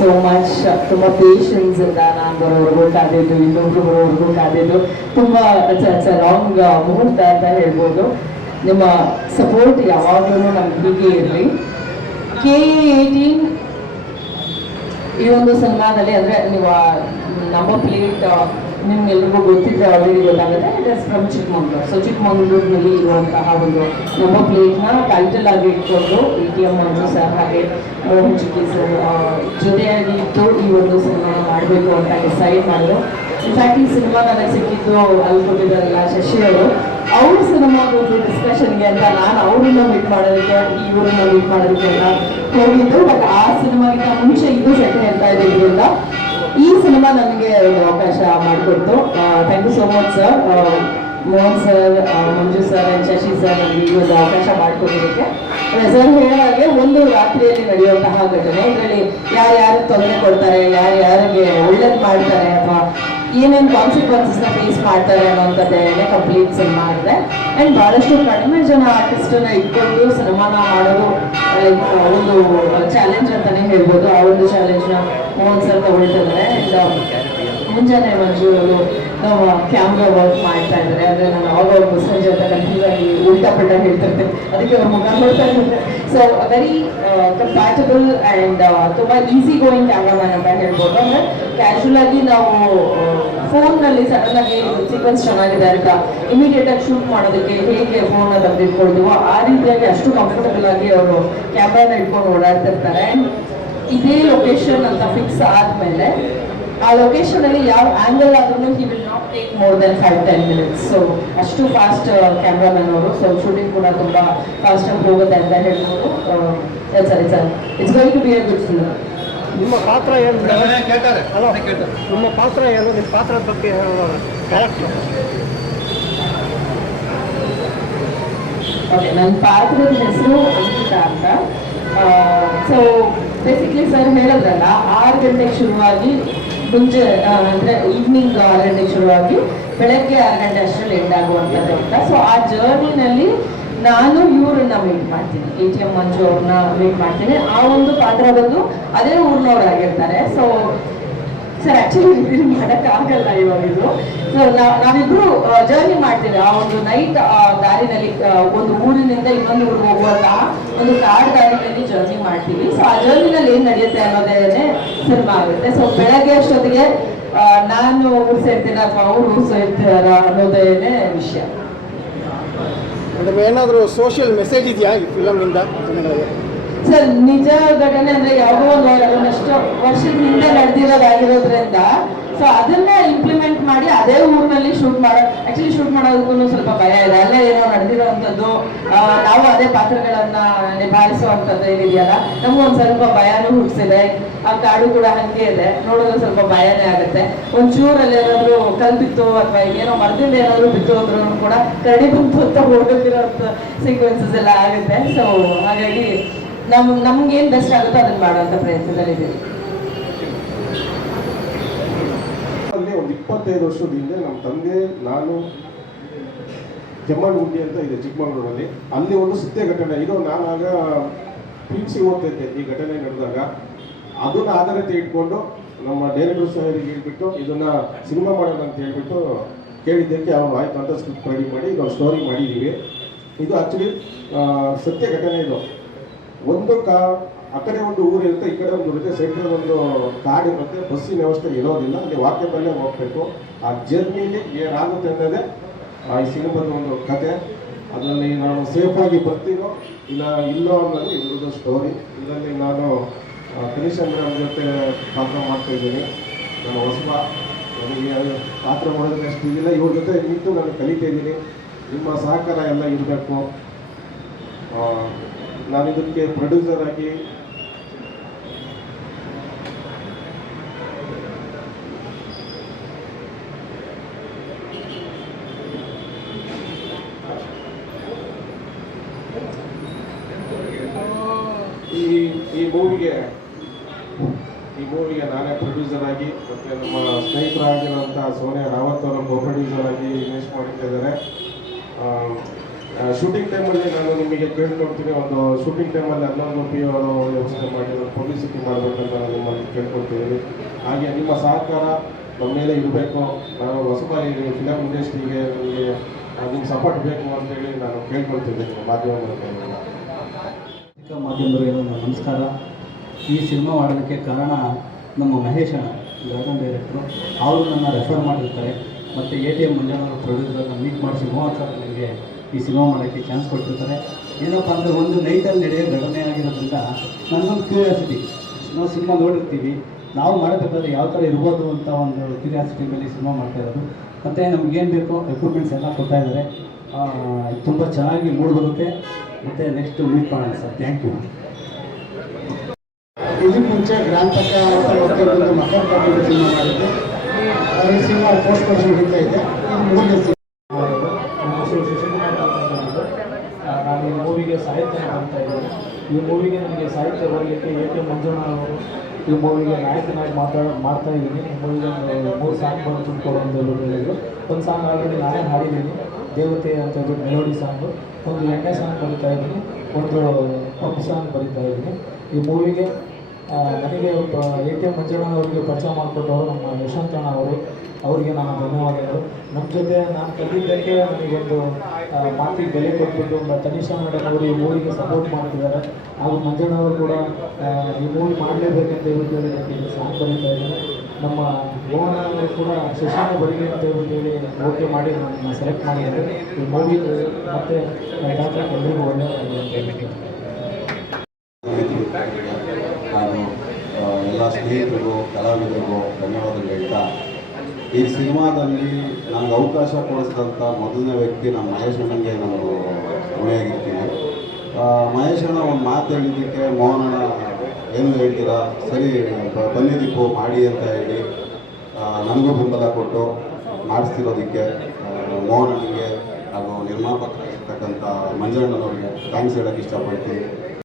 So much. ತುಂಬ patience ಇಂದ ನಾನು ಬರೋವರೆಗೂ ಕಾದಿದ್ದು, ಇನ್ನೊಬ್ರು ಬರೋವರೆಗೂ ಕಾದಿದ್ದು, ತುಂಬ ಲಾಂಗ್ ಮುಹೂರ್ತ ಅಂತ ಹೇಳ್ಬೋದು. ನಿಮ್ಮ ಸಪೋರ್ಟ್ ಯಾವಾಗಲೂ ನಮ್ಗೆ ಹೀಗೆ ಇರಲಿ. K18 ಈ ಒಂದು ಸಿನಿಮಾದಲ್ಲಿ ಅಂದರೆ ನೀವು ನಂಬರ್ ಪ್ಲೇಟ್ ನಿಮ್ಗೆಲ್ರಿಗೂ ಗೊತ್ತಿದ್ರೆ ಆಲ್ರೆಡಿ ಗೊತ್ತಾಗುತ್ತೆ. It is from Chikmagalur. So ಚಿಕ್ಕಮಂಗ್ಳೂರಿನಲ್ಲಿ ಇರುವಂತಹ ಒಂದು ನಂಬರ್ ಪ್ಲೇಟ್ನ ಟೈಟಲ್ ಆಗಿ ಇಟ್ಕೊಂಡು ATM ಮಂಜು ಸರ್ ಹಾಗೆ ಮೋಹನ್ ಚಿಕ್ಕಿ ಸರ್ ಜೊತೆಯಾಗಿ ಇದ್ದು ಈ ಒಂದು ಸಿನಿಮಾ ಮಾಡಬೇಕು ಅಂತ ಡಿಸೈಡ್ ಮಾಡಿದ್ರು. ಇನ್ಫ್ಯಾಕ್ಟ್ ಈ ಸಿನಿಮಾ ನನಗೆ ಸಿಕ್ಕಿದ್ದು ಅಲ್ಲಿ ಕೊಟ್ಟಿದ್ದಾರಲ್ಲ ಶಶಿ ಅವರು, ಅವ್ರ ಸಿನಿಮಾದೊಂದು ಡಿಸ್ಕಷನ್ಗೆ ಅಂತ ನಾನು ಅವ್ರನ್ನ ಮೀಟ್ ಮಾಡೋದಕ್ಕೆ ಇವ್ರನ್ನ ಮೀಟ್ ಮಾಡೋದಕ್ಕೆ ಅಂತ ಹೋಗಿದ್ದು. ಬಟ್ ಆ ಸಿನಿಮಾಗಿಂತ ಮುಂಚೆ ಇದು ಸೆಟ್ ಹೇಳ್ತಾ ಇದ್ದಿದ್ದರಿಂದ ಈ ಸಿನಿಮಾ ನನಗೆ ಒಂದು ಅವಕಾಶ ಮಾಡಿಕೊಡ್ತು. Thank you so much sir, Mohan sir, Manju sir and Shashi sir ನನಗೆ ಈ ಒಂದು ಅವಕಾಶ ಮಾಡಿಕೊಡೋದಕ್ಕೆ. ಸರ್ ಹೇಳೋ ಹಾಗೆ ಒಂದು ರಾತ್ರಿಯಲ್ಲಿ ನಡೆಯುವಂತಹ ಘಟನೆ, ಇದರಲ್ಲಿ ಯಾರ್ಯಾರು ತೊಂದರೆ ಕೊಡ್ತಾರೆ, ಯಾರ್ಯಾರಿಗೆ ಒಳ್ಳೇದು ಮಾಡ್ತಾರೆ ಅಥವಾ ಏನೇನು ಕಾನ್ಸಿಕ್ವೆನ್ಸಸ್ನ ಫೇಸ್ ಮಾಡ್ತಾರೆ ಅನ್ನೋಂಥದ್ದೇನೆ ಕಂಪ್ಲೀಟ್ ಸಿನಿಮಾ ಇದೆ. ಆ್ಯಂಡ್ ಭಾಳಷ್ಟು ಕಡಿಮೆ ಜನ ಆರ್ಟಿಸ್ಟನ್ನ ಇಟ್ಕೊಂಡು ಸಿನಿಮಾನ ಮಾಡೋದು ಲೈಕ್ ಒಂದು ಚಾಲೆಂಜ್ ಅಂತಲೇ ಹೇಳ್ಬೋದು. ಆ ಒಂದು ಚಾಲೆಂಜ್ನ ಮೋಹನ್ ಸರ್ ತಗೊಳ್ತಿದ್ದಾರೆ. ಆ್ಯಂಡ್ ಮುಂಜಾನೆ ಮಂಜೂರು ನಾವು ಕ್ಯಾಮ್ರಾ ವರ್ಕ್ ಮಾಡ್ತಾ ಇದ್ದಾರೆ. ಅಂದರೆ ನಾನು ಅವಾಗ ಮುಸ್ಲಿಂ ಜೊತೆ ಕನ್ಫ್ಯೂಸ್ ಆಗಿ ಉಲ್ಟಾ ಪಲ್ಟಾ ಹೇಳ್ತಿರ್ತೆ, ಅದಕ್ಕೆ ಅವ್ರ ಮುಖ ನೋಡ್ತಾ ಇರ್ತಾರೆ. ಸೊ ವೆರಿ ಕಂಪ್ಯಾಟಬಲ್ ಆ್ಯಂಡ್ ತುಂಬ ಈಸಿ ಗೋಯಿಂಗ್ ಕ್ಯಾಮ್ರಾಮ್ಯಾನ್ ಅಂತ ಹೇಳ್ಬೋದು. ಅಂದರೆ ಕ್ಯಾಶುವಲ್ ಆಗಿ ನಾವು ಫೋನ್ನಲ್ಲಿ ಸಡನ್ನಾಗಿ ಸೀಕ್ವೆನ್ಸ್ ಚೆನ್ನಾಗಿದೆ ಅಂತ ಇಮಿಡಿಯೇಟಾಗಿ ಶೂಟ್ ಮಾಡೋದಕ್ಕೆ ಹೇಗೆ ಫೋನ್ನ ತೆಗೆದಿಟ್ಕೊಳ್ತೀವೋ ಆ ರೀತಿಯಾಗಿ ಅಷ್ಟು ಕಂಫರ್ಟಬಲ್ ಆಗಿ ಅವರು ಕ್ಯಾಮ್ರಾನ ಇಟ್ಕೊಂಡು ಓಡಾಡ್ತಿರ್ತಾರೆ. ಇದೇ ಲೊಕೇಶನ್ ಅಂತ ಫಿಕ್ಸ್ ಆದಮೇಲೆ ಆ ಲೊಕೇಶನಲ್ಲಿ ಯಾವ ಆ್ಯಂಗಲ್ ಆದ್ರೂ he will not take more than 5-10 minutes. So ಅಷ್ಟು ಫಾಸ್ಟ್ ಕ್ಯಾಮ್ರಾಮನ್ ಅವರು. ಸೊ ಶೂಟಿಂಗ್ ಕೂಡ ತುಂಬ ಫಾಸ್ಟಾಗಿ ಹೋಗುತ್ತೆ ಅಂತ ಹೇಳ್ಬೋದು. It's going to be a good film. ನಿಮ್ಮ ಪಾತ್ರ ಏನು? ನಿಮ್ಮ ಪಾತ್ರ ಏನು? ನಿಮ್ಮ ಪಾತ್ರದ ಬಗ್ಗೆ ಕ್ಯಾರೆಕ್ಟರ್. ಓಕೆ, ನನ್ನ ಪಾತ್ರದ ಹೆಸರು ಅಂಕಿತಾ ಅಂತ. ಸೊ ಬೇಸಿಕ್ಲಿ ಸರ್ ಹೇಳಿದ್ರಲ್ಲ 6 ಗಂಟೆಗೆ ಶುರುವಾಗಿ ಮುಂಚೆ ಅಂದರೆ ಈವ್ನಿಂಗ್ 6 ಗಂಟೆಗೆ ಶುರುವಾಗಿ ಬೆಳಗ್ಗೆ 6 ಗಂಟೆ ಅಷ್ಟರಲ್ಲಿ ಎಂಡ್ ಆಗುವಂಥದ್ದು ಅಂತ. ಸೊ ಆ ಜರ್ನಿನಲ್ಲಿ ನಾನು ಇವ್ರನ್ನ ಮೀಟ್ ಮಾಡ್ತೀನಿ, ATM ಮಂಜು ಅವ್ರನ್ನ ಮೀಟ್ ಮಾಡ್ತೀನಿ. ಆ ಒಂದು ಪಾತ್ರ ಬಂದು ಅದೇ ಊರಿನವರಾಗಿರ್ತಾರೆ. ಸೊ ಸರ್ ಆ್ಯಕ್ಚುಲಿ ರಿವೀಲ್ ಮಾಡೋಕ್ಕಾಗಲ್ಲ ಇವಾಗ ಇದು. ಸೊ ನಾವಿಬ್ರು ಜರ್ನಿ ಮಾಡ್ತೀವಿ ಆ ಒಂದು ನೈಟ್ ದಾರಿನಲ್ಲಿ, ಒಂದು ಊರಿನಿಂದ ಇನ್ನೊಂದು ಊರಿಗೆ ಹೋಗುವಂತಹ ಒಂದು ಕಾಡು ದಾರಿನಲ್ಲಿ ಜರ್ನಿ ಮಾಡ್ತೀವಿ. ಸೊ ಆ ಜರ್ನಿನಲ್ಲಿ ಏನು ನಡೆಯುತ್ತೆ ಅನ್ನೋದೇ ಸಿನಿಮಾ ಆಗುತ್ತೆ. ಸೊ ಬೆಳಗ್ಗೆ ಅಷ್ಟೊತ್ತಿಗೆ ನಾನು ಊರು ಸೇರ್ತೀನಿ ಅಥವಾ ಅವ್ರು ಊರು ಸೇರ್ತಾರ ಅನ್ನೋದೇನೆ ವಿಷಯ. ಅಂದರೆ ಏನಾದರೂ ಸೋಷಿಯಲ್ ಮೆಸೇಜ್ ಇದೆಯಾ ಈ ಫಿಲಮ್ನಿಂದ ಜನಗಳಿಗೆ? ಸರ್ ನಿಜ ಘಟನೆ ಅಂದರೆ ಯಾವುದೋ ಒಂದಷ್ಟು ವರ್ಷದ ಹಿಂದೆ ನಡೆದಿರೋದಾಗಿರೋದ್ರಿಂದ ಸೊ ಅದನ್ನ ಇಂಪ್ಲಿಮೆಂಟ್ ಮಾಡಿ ಅದೇ ಊರಿನಲ್ಲಿ ಶೂಟ್ ಮಾಡೋದಕ್ಕೂ ಸ್ವಲ್ಪ ಭಯ ಇದೆ. ಅಲ್ಲೇ ಏನೋ ನಡೆದಿರೋವಂಥದ್ದು, ನಾವು ಅದೇ ಪಾತ್ರಗಳನ್ನ ನಿಭಾಯಿಸುವಂಥದ್ದು ಏನಿದೆಯಲ್ಲ, ನಮಗೂ ಒಂದು ಸ್ವಲ್ಪ ಭಯನೂ ಹುಟ್ಟಿಸಿದೆ. ಆ ಕಾಡು ಕೂಡ ಹಂಗೆ ಇದೆ, ನೋಡೋದು ಸ್ವಲ್ಪ ಭಯನೇ ಆಗುತ್ತೆ. ಒಂಚೂರಲ್ಲಿ ಏನಾದರೂ ಕಲ್ಬಿತ್ತು ಅಥವಾ ಏನೋ ಮರದಿಂದ ಏನಾದರೂ ಬಿತ್ತು ಅಂದ್ರೂ ಕೂಡ ಕರಡಿ ಬಂತು ಅಂತ ಓಡೋದಿರೋಂಥ ಸೀಕ್ವೆನ್ಸಸ್ ಎಲ್ಲ ಆಗುತ್ತೆ. ಸೊ ಹಾಗಾಗಿ ನಮ್ಗೇನು ಬೆಸ್ಟ್ ಆಗುತ್ತೋ ಅದನ್ನ ಮಾಡುವಂಥ ಪ್ರಯತ್ನದಲ್ಲಿದ್ದೀವಿ. ಅಲ್ಲಿ ಒಂದು 25 ವರ್ಷದ ಹಿಂದೆ ನಮ್ಮ ತಂದೆ ನಾನು ಕೆಮ್ಮಣ್ಣಗುಂಡಿ ಅಂತ ಇದೆ ಚಿಕ್ಕಮಗಳೂರಲ್ಲಿ, ಅಲ್ಲಿ ಒಂದು ಸತ್ಯ ಘಟನೆ ಇದು. ನಾನಾಗ PUC ಓದ್ತಾ ಇದ್ದೆ ಈ ಘಟನೆ ನಡೆದಾಗ. ಅದನ್ನ ಆಧಾರತೆ ಇಟ್ಕೊಂಡು ನಮ್ಮ ಡೈರೆಕ್ಟರ್ ಸಾಹೇಬರಿಗೆ ಹೇಳ್ಬಿಟ್ಟು ಇದನ್ನ ಸಿನಿಮಾ ಮಾಡೋಣ ಅಂತ ಹೇಳ್ಬಿಟ್ಟು ಕೇಳಿದ್ದಕ್ಕೆ ಅವ್ರು ಆಯ್ತು ಅಂತ ಸ್ಕ್ರಿಪ್ಟ್ ರೆಡಿ ಮಾಡಿ ಇದೊಂದು ಸ್ಟೋರಿ ಮಾಡಿದ್ದೀವಿ. ಇದು ಆ್ಯಕ್ಚುಲಿ ಸತ್ಯ ಘಟನೆ. ಇದು ಒಂದು ಆ ಕಡೆ ಒಂದು ಊರು ಇರುತ್ತೆ, ಈ ಕಡೆ ಒಂದು ಇರುತ್ತೆ, ಸೆಂಟ್ರಲ್ ಒಂದು ಕಾಡು ಇರುತ್ತೆ, ಬಸ್ಸಿನ ವ್ಯವಸ್ಥೆ ಇರೋದಿಲ್ಲ, ಅಲ್ಲಿ ವಾಕ್ಯದಲ್ಲೇ ಹೋಗ್ಬೇಕು. ಆ ಜರ್ನಿಲಿ ಏನಾಗುತ್ತೆ ಅನ್ನೋದೇ ಈ ಸಿನಿಮಾದ ಒಂದು ಕತೆ. ಅದರಲ್ಲಿ ನಾನು ಸೇಫಾಗಿ ಬರ್ತೀನೋ ಇಲ್ಲೋ ಅನ್ನೋದು ಇದ್ರದ್ದು ಸ್ಟೋರಿ. ಇದರಲ್ಲಿ ನಾನು ಕನಿಷನ್ ಮೇಡಮ್ ಜೊತೆ ಪಾತ್ರ ಮಾಡ್ತಾ ಇದ್ದೀನಿ. ನಾನು ಹೊಸಬ, ನನಗೆ ಪಾತ್ರ ಮಾಡೋದಕ್ಕೆ ಅಷ್ಟು ಇದಿಲ್ಲ. ಇವ್ರ ಜೊತೆ ನಿಂತು ನಾನು ಕಲಿತಾ ಇದ್ದೀನಿ. ನಿಮ್ಮ ಸಹಕಾರ ಎಲ್ಲ ಇರಬೇಕು. ನಾನು ಇದಕ್ಕೆ ಪ್ರೊಡ್ಯೂಸರ್ ಆಗಿ ಈ ಮೂವಿಗೆ ನಾನೇ ಪ್ರೊಡ್ಯೂಸರ್ ಆಗಿ, ಮತ್ತು ನಮ್ಮ ಸ್ನೇಹಿತರಾಗಿರುವಂಥ ಸೋನಿಯಾ ರಾವತ್ ಅವರ ಕೋ ಪ್ರೊಡ್ಯೂಸರ್ ಆಗಿ ಇನ್ವೆಸ್ಟ್ ಮಾಡ್ತಾ ಇದ್ದಾರೆ. ಶೂಟಿಂಗ್ ಟೈಮಲ್ಲಿ ನಾನು ನಿಮಗೆ ಕೇಳ್ಕೊಳ್ತೀನಿ, ಒಂದು ಶೂಟಿಂಗ್ ಟೈಮಲ್ಲಿ 11 PO ವ್ಯವಸ್ಥೆ ಮಾಡಿ ಒಂದು ಪಬ್ಲಿಸಿಟಿ ಮಾಡಬೇಕಂತ ನಾನು ನಿಮ್ಮಲ್ಲಿ ಕೇಳ್ಕೊಳ್ತಿದ್ದೀನಿ. ಹಾಗೆ ನಿಮ್ಮ ಸಹಕಾರ ನಮ್ಮ ಮೇಲೆ ಇರಬೇಕು. ನಾವು ಹೊಸಬಾರಿ ಫಿಲಮ್ ಇಂಡಸ್ಟ್ರಿಗೆ ನಮಗೆ ನಿಮ್ಮ ಸಪೋರ್ಟ್ ಬೇಕು ಅಂತೇಳಿ ನಾನು ಕೇಳ್ಕೊಳ್ತಿದ್ದೀನಿ ಮಾಧ್ಯಮ ಮೂಲಕ. ಮಾಧ್ಯಮದವರಿಗೆ ನನ್ನ ನಮಸ್ಕಾರ. ಈ ಸಿನಿಮಾ ಮಾಡೋದಕ್ಕೆ ಕಾರಣ ನಮ್ಮ ಮಹೇಶ್ ಅಣ್ಣ, ಗದನ್ ಡೈರೆಕ್ಟ್ರು. ಅವರು ನನ್ನ ರೆಫರ್ ಮಾಡಿರ್ತಾರೆ. ಮತ್ತು ATM ಮಂಜಣ್ಣವರು ಪ್ರೊಡ್ಯೂಸರ್ನ ಮೀಟ್ ಮಾಡಿಸಿ 30 ಸಾವಿರ ನನಗೆ ಈ ಸಿನಿಮಾ ಮಾಡೋಕ್ಕೆ ಚಾನ್ಸ್ ಕೊಟ್ಟಿರ್ತಾರೆ. ಏನಪ್ಪ ಅಂದರೆ ಒಂದು ನೈಟಲ್ಲಿ ನಡೆಯೋ ಘಟನೆ ಆಗಿರೋದ್ರಿಂದ ನನಗೊಂದು ಕ್ಯೂರಿಯಾಸಿಟಿ. ನಾವು ಸಿನಿಮಾ ನೋಡಿರ್ತೀವಿ, ನಾವು ಮಾಡಬೇಕಾದ್ರೆ ಯಾವ ಥರ ಇರ್ಬೋದು ಅಂತ ಒಂದು ಕ್ಯೂರಿಯಾಸಿಟಿ ಮೇಲೆ ಸಿನಿಮಾ ಮಾಡ್ತಾ ಇರೋದು. ಮತ್ತು ನಮಗೇನು ಬೇಕೋ ಎಕ್ವಿಪ್ಮೆಂಟ್ಸ್ ಎಲ್ಲ ಕೊಡ್ತಾ ಇದ್ದಾರೆ. ತುಂಬ ಚೆನ್ನಾಗಿ ಮೂಡ್ ಬರುತ್ತೆ. ಮತ್ತು ನೆಕ್ಸ್ಟ್ ಮೀಟ್ ಮಾಡೋಣ ಸರ್. Thank you. ಇದಕ್ಕೆ ಮುಂಚೆ ಗ್ರ್ಯಾಂಡ್ ತಕ್ಕ ಒಂದು ಮಕ್ಕಳ ಬಗ್ಗೆ ಸಿನಿಮಾ ಮಾಡಿದ್ದೆ. ಈ ಸಿನಿಮಾ ಪೋಸ್ಟ್ ಪ್ರೊಡಕ್ಷನ್ ಹಿಡಿತಾ ಇದೆ. ಇದು ಮೂರನೇ ಸಿನಿಮಾ. ನನ್ನ ಹೆಸರು ಶಿಶುಕುಮಾರ್ ಅಂತ ಹೇಳಿದ್ದು. ನಾನು ಈ ಮೂವಿಗೆ ಸಾಹಿತ್ಯ ಮಾಡ್ತಾ ಇದ್ದೀನಿ. ಈ ಮೂವಿಗೆ ನನಗೆ ಸಾಹಿತ್ಯ ಬರಲಿಕ್ಕೆ ATM ಮಂಜಣ್ಣ ಅವರು ಈ ಮೂವಿಗೆ ನಾಯಕನಾಗಿ ಮಾಡ್ತಾ ಇದ್ದೀನಿ. ಈ ಮೂವಿಗೆ ಒಂದು 3 ಸಾಂಗ್ ಬಂದು ತುಂಬಿಕೊಡು ಅಂತ ಹೇಳಿದ್ರು. ಒಂದು ಸಾಂಗ್ ಆಲ್ರೆಡಿ ನಾನೇ ಹಾಡಿದ್ದೀನಿ, ದೇವತೆ ಅಂತ ಹೇಳ್ಬಿಟ್ಟು ಮೆಲೋಡಿ ಸಾಂಗು. ಒಂದು ಎಣ್ಣೆ ಸಾಂಗ್ ಬರಿತಾ ಇದ್ದೀನಿ, ಒಂದು ಪಬ್ ಸಾಂಗ್ ಬರಿತಾ ಇದ್ದೀನಿ. ಈ ಮೂವಿಗೆ ನನಗೆ ATM ಮಂಜಣ್ಣ ಅವರಿಗೆ ಪರಿಚಯ ಮಾಡಿಕೊಟ್ಟವರು ನಮ್ಮ ಯಶವಂತ ಅಣ್ಣ ಅವರು. ಅವರಿಗೆ ನಾನು ಧನ್ಯವಾದಗಳು. ನಮ್ಮ ಜೊತೆ ನಾನು ಕಲಿದ್ದಕ್ಕೆ ನನಗೊಂದು ಮಾತಿಗೆ ಬೆಲೆ ಕೊಟ್ಬಿಟ್ಟು ತನಿಷಾ ಮೇಡಮ್ ಅವರು ಈ ಮೂವಿಗೆ ಸಪೋರ್ಟ್ ಮಾಡ್ತಿದ್ದಾರೆ. ಹಾಗೂ ಮಂಜಣ್ಣ ಅವರು ಕೂಡ ಈ ಮೂವಿ ಮಾಡಲೇಬೇಕಂತ ಹೇಳ್ಬಿಟ್ಟು ಹೇಳಿ ನನಗೆ ಸಾಂಗ್ ಬರೀತಾ ಇದ್ದೀನಿ. ನಮ್ಮ ಮೋಹನ ಅವರು ಕೂಡ ಶಶಾನ ಬರೀಲಿ ಅಂತ ಹೇಳ್ಬಿಟ್ಟು ಹೇಳಿ ಓಕೆ ಮಾಡಿ ನನ್ನ ಸೆಲೆಕ್ಟ್ ಮಾಡಿದ್ದಾರೆ. ಈ ಮೂವಿ ಮತ್ತು ಡಾಕ್ಟರ್ ಎಲ್ಲರಿಗೂ ಒಳ್ಳೆಯದಾಗಲಿ ಅಂತ ಹೇಳ್ತೀನಿ. ನಾನು ಎಲ್ಲ ಸ್ನೇಹಿತರಿಗೂ ಕಲಾವಿದರಿಗೂ ಧನ್ಯವಾದಗಳು ಹೇಳ್ತಾ, ಈ ಸಿನಿಮಾದಲ್ಲಿ ನನಗೆ ಅವಕಾಶ ಕೊಡಿಸಿದಂಥ ಮೊದಲನೇ ವ್ಯಕ್ತಿ ನಮ್ಮ ಮಹೇಶ್ ಅಣ್ಣನಿಗೆ ನಾನು ಋಣಿಯಾಗಿರ್ತೀನಿ. ಮಹೇಶ್ ಅಣ್ಣ ಒಂದು ಮಾತು ಹೇಳಿದ್ದಕ್ಕೆ ಮೋಹನಣ್ಣ ಏನು ಹೇಳ್ತೀರಾ, ಸರಿ ಬಂದಿದ್ದೀಪು ಮಾಡಿ ಅಂತ ಹೇಳಿ ನನಗೂ ಬೆಂಬಲ ಕೊಟ್ಟು ಮಾಡಿಸ್ತಿರೋದಕ್ಕೆ ಮೋಹನಣ್ಣನಿಗೆ ಹಾಗೂ ನಿರ್ಮಾಪಕರಾಗಿರ್ತಕ್ಕಂಥ ಮಂಜಣ್ಣನವ್ರಿಗೆ ಥ್ಯಾಂಕ್ಸ್ ಹೇಳೋಕ್ಕೆ ಇಷ್ಟಪಡ್ತೀನಿ.